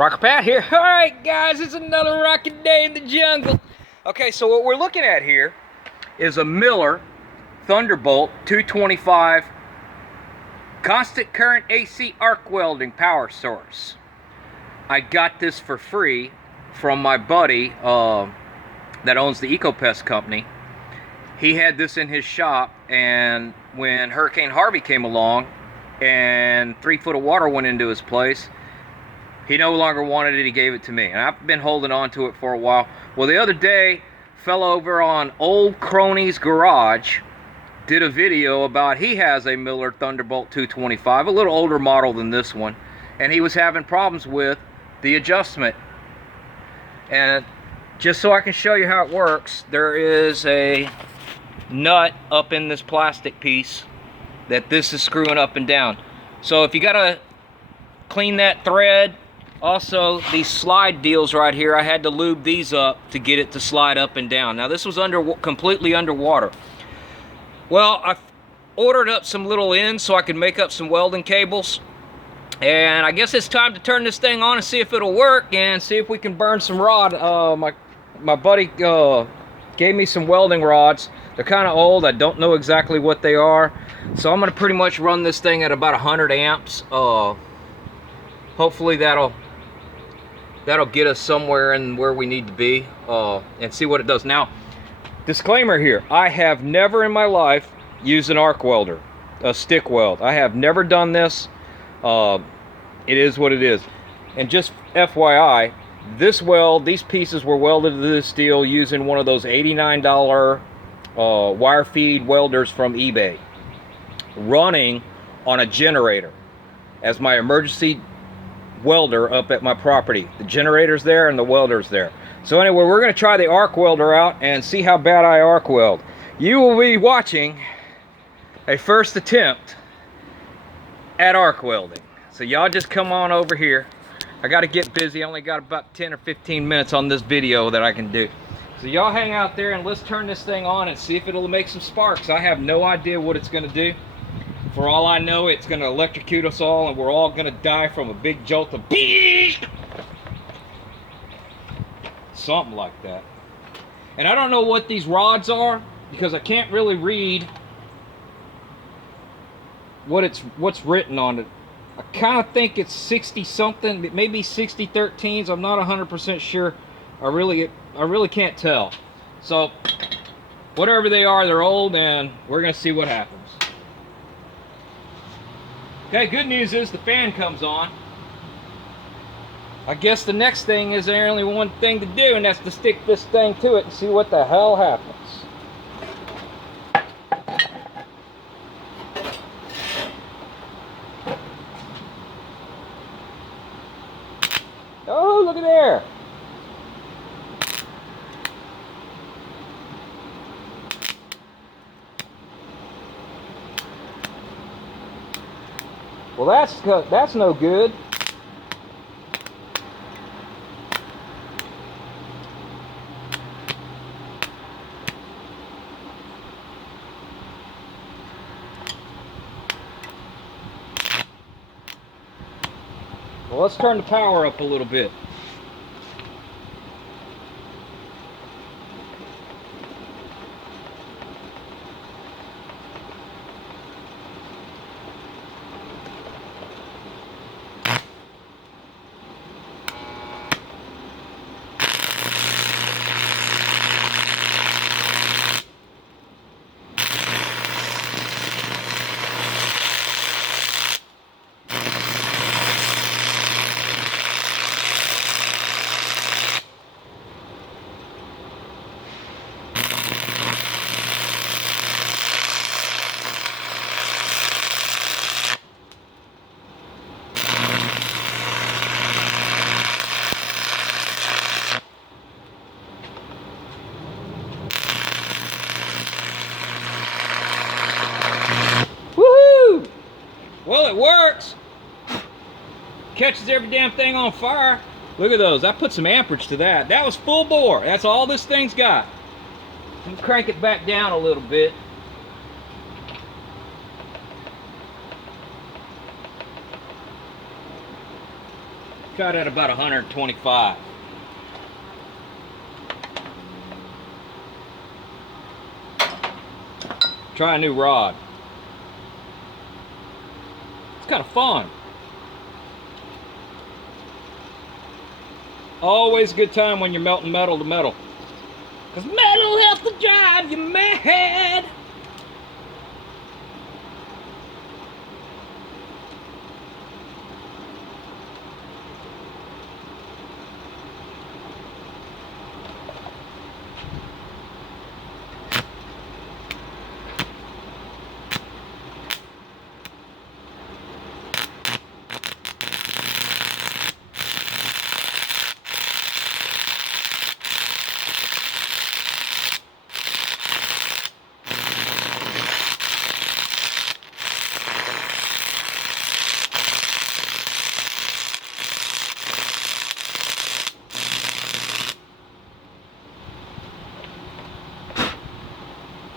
Rocker Pat here. Alright guys, it's another rocking day in the jungle. Okay, so what we're looking at here is a Miller Thunderbolt 225 constant current AC arc welding power source. I got this for free from my buddy that owns the EcoPest company. He had this in his shop, and when Hurricane Harvey came along and 3 foot of water went into his place, he no longer wanted it. He gave it to me, and I've been holding on to it for a while. Well, the other day, fell over on Old Crony's Garage did a video about he has a Miller Thunderbolt 225, a little older model than this one, and he was having problems with the adjustment. And just so I can show you how it works, there is a nut up in this plastic piece that this is screwing up and down. So if you gotta clean that thread, also these slide deals right here, I had to lube these up to get it to slide up and down. Now this was completely underwater. Well, I ordered up some little ends so I could make up some welding cables, and I guess it's time to turn this thing on and see if it'll work and see if we can burn some rod. My buddy gave me some welding rods. They're kind of old. I don't know exactly what they are, so I'm gonna pretty much run this thing at about 100 amps. Hopefully that'll get us somewhere in where we need to be, and see what it does. Now, disclaimer here, I have never in my life used an arc welder, a stick weld. I have never done this. It is what it is. And just FYI, these pieces were welded to this steel using one of those $89 wire feed welders from eBay, running on a generator as my emergency welder up at my property. The generator's there and the welder's there. So anyway, we're going to try the arc welder out and see how bad I arc weld. You will be watching a first attempt at arc welding. So y'all just come on over here. I got to get busy. I only got about 10 or 15 minutes on this video that I can do. So y'all hang out there and let's turn this thing on and see if it'll make some sparks. I have no idea what it's going to do. For all I know, it's going to electrocute us all and we're all going to die from a big jolt of beep! Something like that. And I don't know what these rods are because I can't really read what's written on it. I kind of think it's 60 something, maybe 60 13s. I'm not 100% sure. I really can't tell. So whatever they are, they're old, and we're gonna see what happens. Okay, good news is the fan comes on. I guess the next thing is there only one thing to do, and that's to stick this thing to it and see what the hell happens. Oh, look at there. Well, that's no good. Well, let's turn the power up a little bit. Well, it works. Catches every damn thing on fire. Look at those. I put some amperage to that. That was full bore. That's all this thing's got. Let me crank it back down a little bit. cut at about 125. Try a new rod. It's kind of fun. Always a good time when you're melting metal to metal. Because metal helps to drive you mad.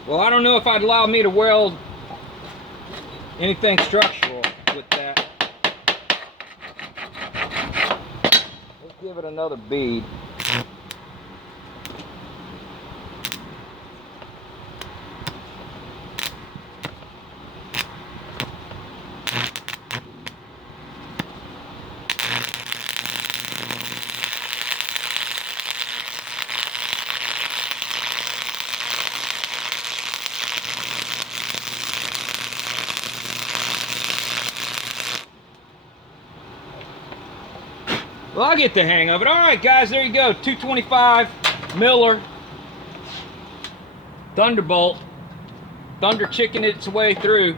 Well, I don't know if I'd allow me to weld anything structural with that. Let's give it another bead. Well, I'll get the hang of it. All right, guys, there you go. 225 Miller Thunderbolt. Thunder chicken its way through.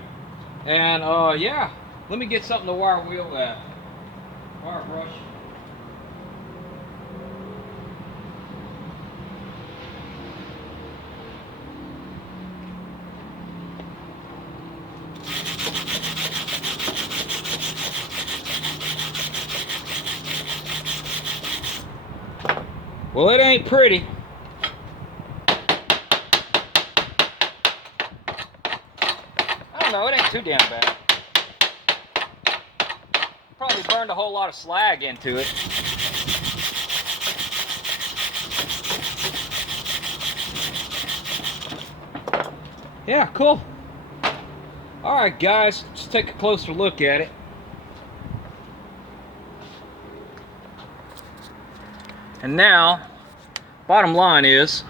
And, yeah, let me get something to wire wheel that. Wire brush. Well, it ain't pretty. I don't know, it ain't too damn bad. Probably burned a whole lot of slag into it. Yeah, cool. Alright guys, let's take a closer look at it. And now, bottom line is,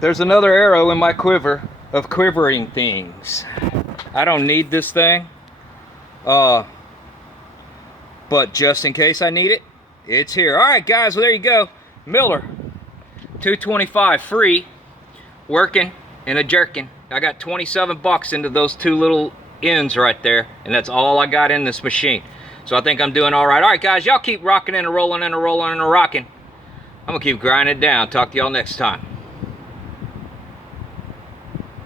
there's another arrow in my quiver of quivering things. I don't need this thing, but just in case I need it, it's here. All right, guys, well, there you go. Miller, 225 free, working and a jerkin. I got 27 bucks into those two little ends right there, and that's all I got in this machine. So I think I'm doing all right. All right, guys, y'all keep rocking and a rolling and a rolling and a rocking. I'm gonna keep grinding it down. Talk to y'all next time.